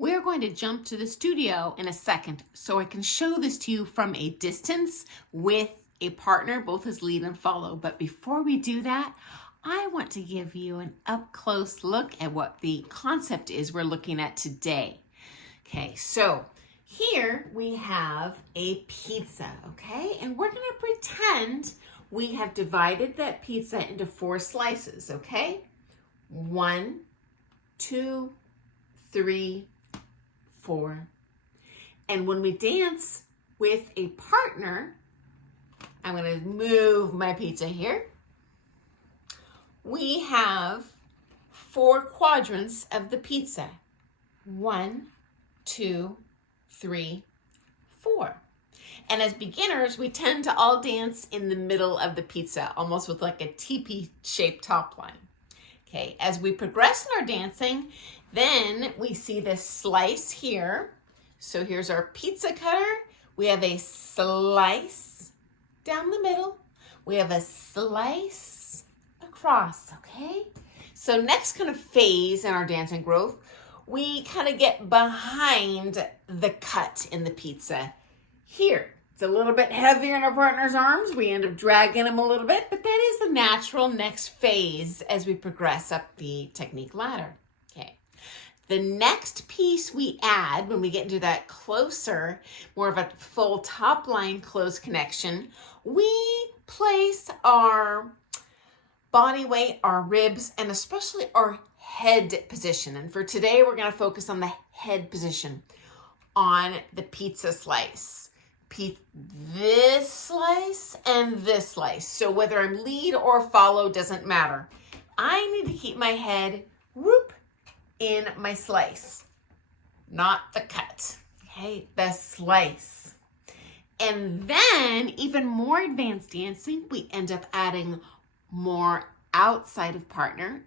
We're going to jump to the studio in a second so I can show this to you from a distance with a partner, both as lead and follow. But before we do that, I want to give you an up-close look at what the concept is we're looking at today. Okay, so here we have a pizza, okay? And we're gonna pretend we have divided that pizza into 4 slices, okay? 1, 2, 3, 4. And when we dance with a partner, I'm gonna move my pizza here. We have 4 quadrants of the pizza. 1, 2, 3, 4. And as beginners, we tend to all dance in the middle of the pizza, almost with like a teepee-shaped top line. Okay, as we progress in our dancing, then we see this slice here. So here's our pizza cutter. We have a slice down the middle. We have a slice across, okay? So next kind of phase in our dancing growth, we kind of get behind the cut in the pizza here. It's a little bit heavier in our partner's arms. We end up dragging them a little bit, but that is the natural next phase as we progress up the technique ladder. Okay. The next piece we add when we get into that closer, more of a full top line close connection, we place our body weight, our ribs, and especially our head position. And for today, we're going to focus on the head position on the pizza slice. This slice and this slice. So whether I'm lead or follow doesn't matter. I need to keep my head whoop in my slice, not the cut, okay? The slice. And then even more advanced dancing, we end up adding more outside of partner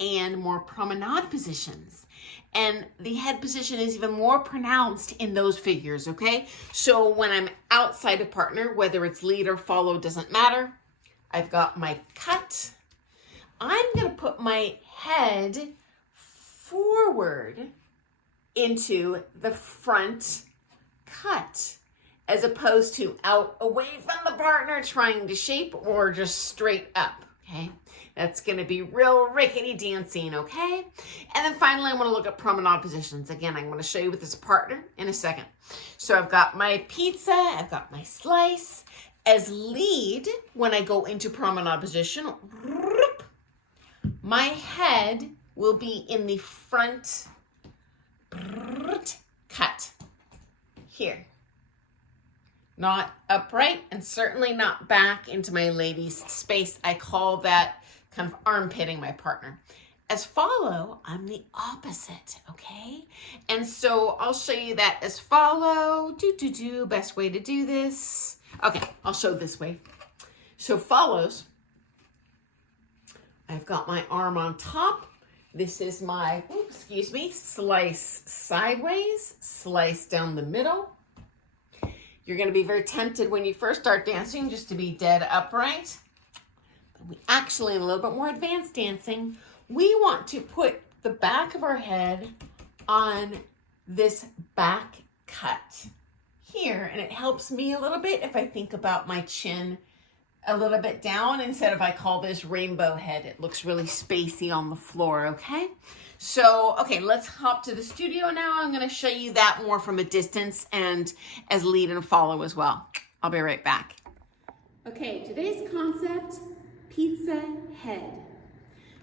and more promenade positions. And the head position is even more pronounced in those figures, okay? So when I'm outside of partner, whether it's lead or follow, doesn't matter. I've got my cut. I'm gonna put my head forward into the front cut, as opposed to out away from the partner trying to shape or just straight up, okay? That's gonna be real rickety dancing, okay? And then finally, I wanna look at promenade positions. Again, I'm gonna show you with this partner in a second. So I've got my pizza, I've got my slice. As lead, when I go into promenade position, my head will be in the front cut here. Not upright and certainly not back into my lady's space. I call that kind of armpitting my partner. As follow, I'm the opposite, okay? And so I'll show you that as follow, best way to do this. Okay, I'll show this way. So follows, I've got my arm on top. This is my, slice sideways, slice down the middle. You're gonna be very tempted when you first start dancing just to be dead upright. But we actually, in a little bit more advanced dancing, we want to put the back of our head on this back cut here. And it helps me a little bit if I think about my chin a little bit down instead of, I call this rainbow head. It looks really spacey on the floor, okay? So, okay, let's hop to the studio now. I'm gonna show you that more from a distance and as lead and follow as well. I'll be right back. Okay, today's concept, pizza head.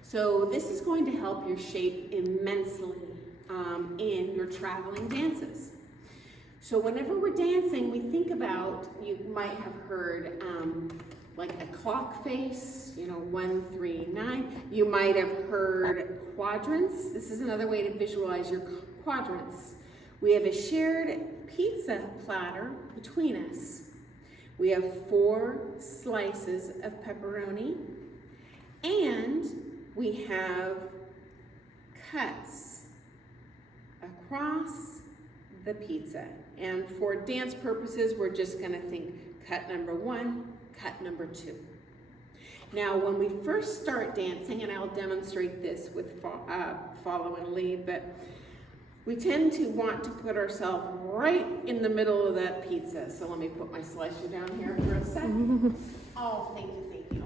So this is going to help your shape immensely in your traveling dances. So whenever we're dancing, we think about, you might have heard like a clock face, 1, 3, 9. You might have heard quadrants. This is another way to visualize your quadrants. We have a shared pizza platter between us. We have 4 slices of pepperoni, and we have cuts across the pizza. And for dance purposes, we're just gonna think cut number 1, cut number 2. Now, when we first start dancing, and I'll demonstrate this with follow and lead, but we tend to want to put ourselves right in the middle of that pizza. So let me put my slicer down here for a second. Oh, thank you, thank you.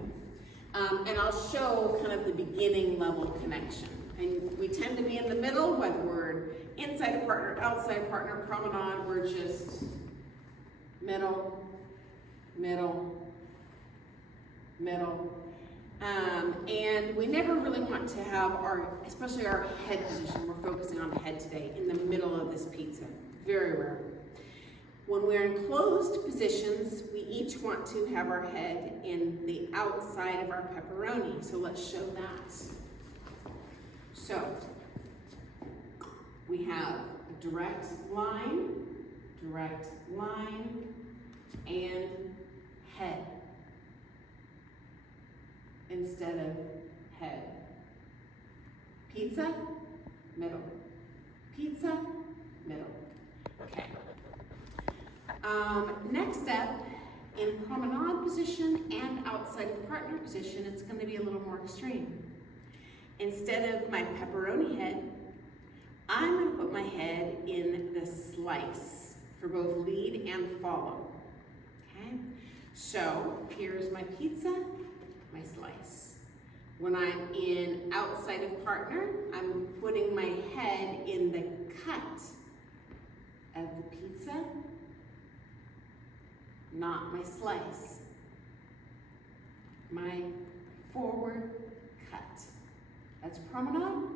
And I'll show kind of the beginning level connection. And we tend to be in the middle, whether we're inside a partner, outside a partner, promenade, we're just middle, middle, middle. And we never really want to have especially our head position, we're focusing on the head today, in the middle of this pizza. Very rare. When we're in closed positions, we each want to have our head in the outside of our pepperoni. So let's show that. So we have a direct line, and head instead of head. Pizza, middle. Pizza, middle. Okay. Next up, in promenade position and outside of partner position, it's going to be a little more extreme. Instead of my pepperoni head, I'm going to put my head in the slice for both lead and follow. Okay? So here's my pizza, my slice. When I'm in outside of partner, I'm putting my head in the cut of the pizza, not my slice. My forward cut. That's promenade,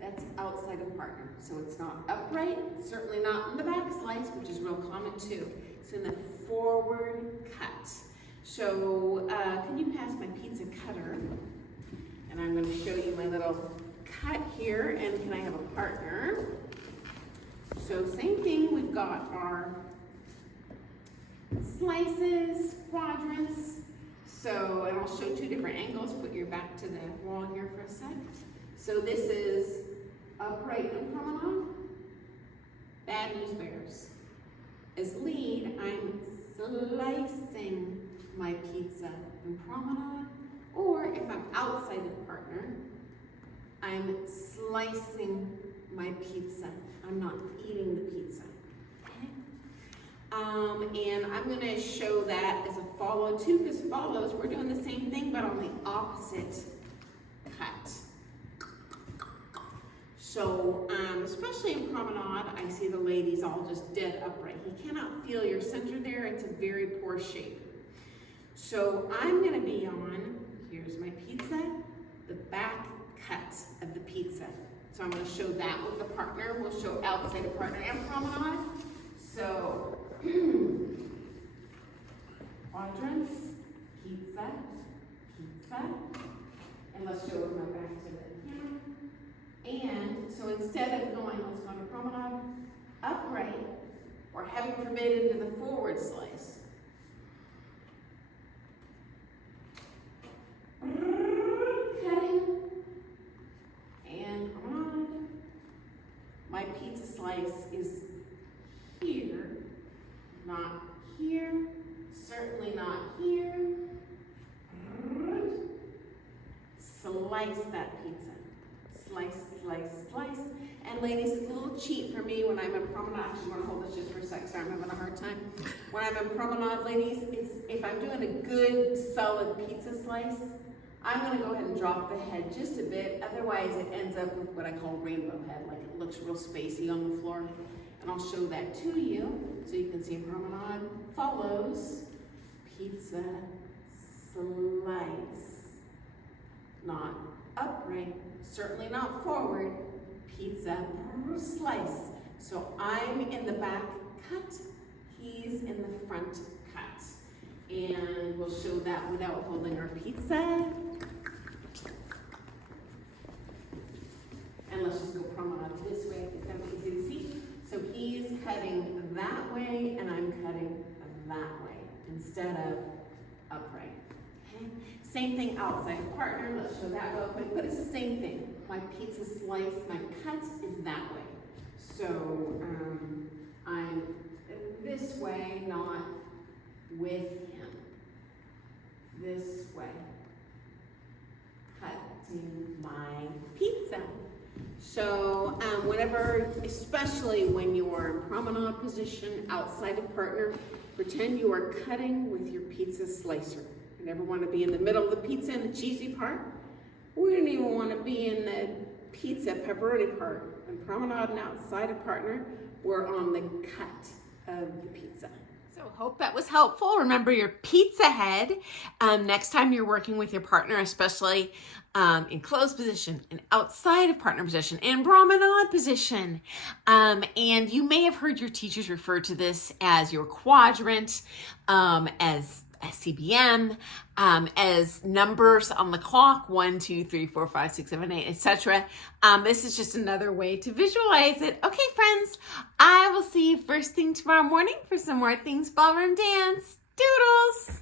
that's outside of partner. So it's not upright, certainly not in the back slice, which is real common too. It's in the forward cut. So can you pass my pizza cutter? And I'm going to show you my little cut here, and can I have a partner? So same thing, we've got our slices, quadrants. So, and I'll show two different angles. Put your back to the wall here for a sec. So this is upright and promenade. Bad news bears. As lead, I'm slicing my pizza in promenade, or if I'm outside of partner, I'm slicing my pizza. I'm not eating the pizza. Okay? And I'm going to show that as a follow too, because follows, we're doing the same thing, but on the opposite cut. So, especially in promenade, I see the ladies all just dead upright. You cannot feel your center there. It's a very poor shape. So I'm going to be on, here's my pizza, the back cut of the pizza. So I'm going to show that with the partner. We'll show outside of partner and promenade. So, quadrants, pizza, pizza, and let's show with my back to the camera. And so instead of going, let's go to promenade, upright, or heaven forbid into the forward slice. Cutting, and promenade. My pizza slice is here, not here, certainly not here. Slice that pizza. Slice, slice, slice. And ladies, it's a little cheat for me when I'm in promenade. Actually, I'm going to hold this just for a sec, sorry, I'm having a hard time. When I'm in promenade, ladies, if I'm doing a good, solid pizza slice, I'm going to go ahead and drop the head just a bit. Otherwise, it ends up with what I call rainbow head, like it looks real spacey on the floor. And I'll show that to you so you can see promenade follows pizza slice. Not upright, certainly not forward, pizza slice. So I'm in the back cut, he's in the front cut. And we'll show that without holding our pizza. And let's just go promenade this way, it's kind of easy to see. So he's cutting that way, and I'm cutting that way, instead of upright. Okay? Same thing outside partner, let's show that real quick, but it's the same thing. My pizza slice, my cut is that way. So I'm this way, not with him. This way. Cutting my pizza. So whenever, especially when you are in promenade position outside of partner, pretend you are cutting with your pizza slicer. You never want to be in the middle of the pizza and the cheesy part. We don't even want to be in the pizza pepperoni part. In promenade and outside of partner, we're on the cut of the pizza. So hope that was helpful. Remember your pizza head next time you're working with your partner, especially in closed position and outside of partner position and promenade position. And you may have heard your teachers refer to this as your quadrant, as CBM, as numbers on the clock, 1, 2, 3, 4, 5, 6, 7, 8, etc. This is just another way to visualize it. Okay, friends, I will see you first thing tomorrow morning for some more Things Ballroom Dance. Doodles!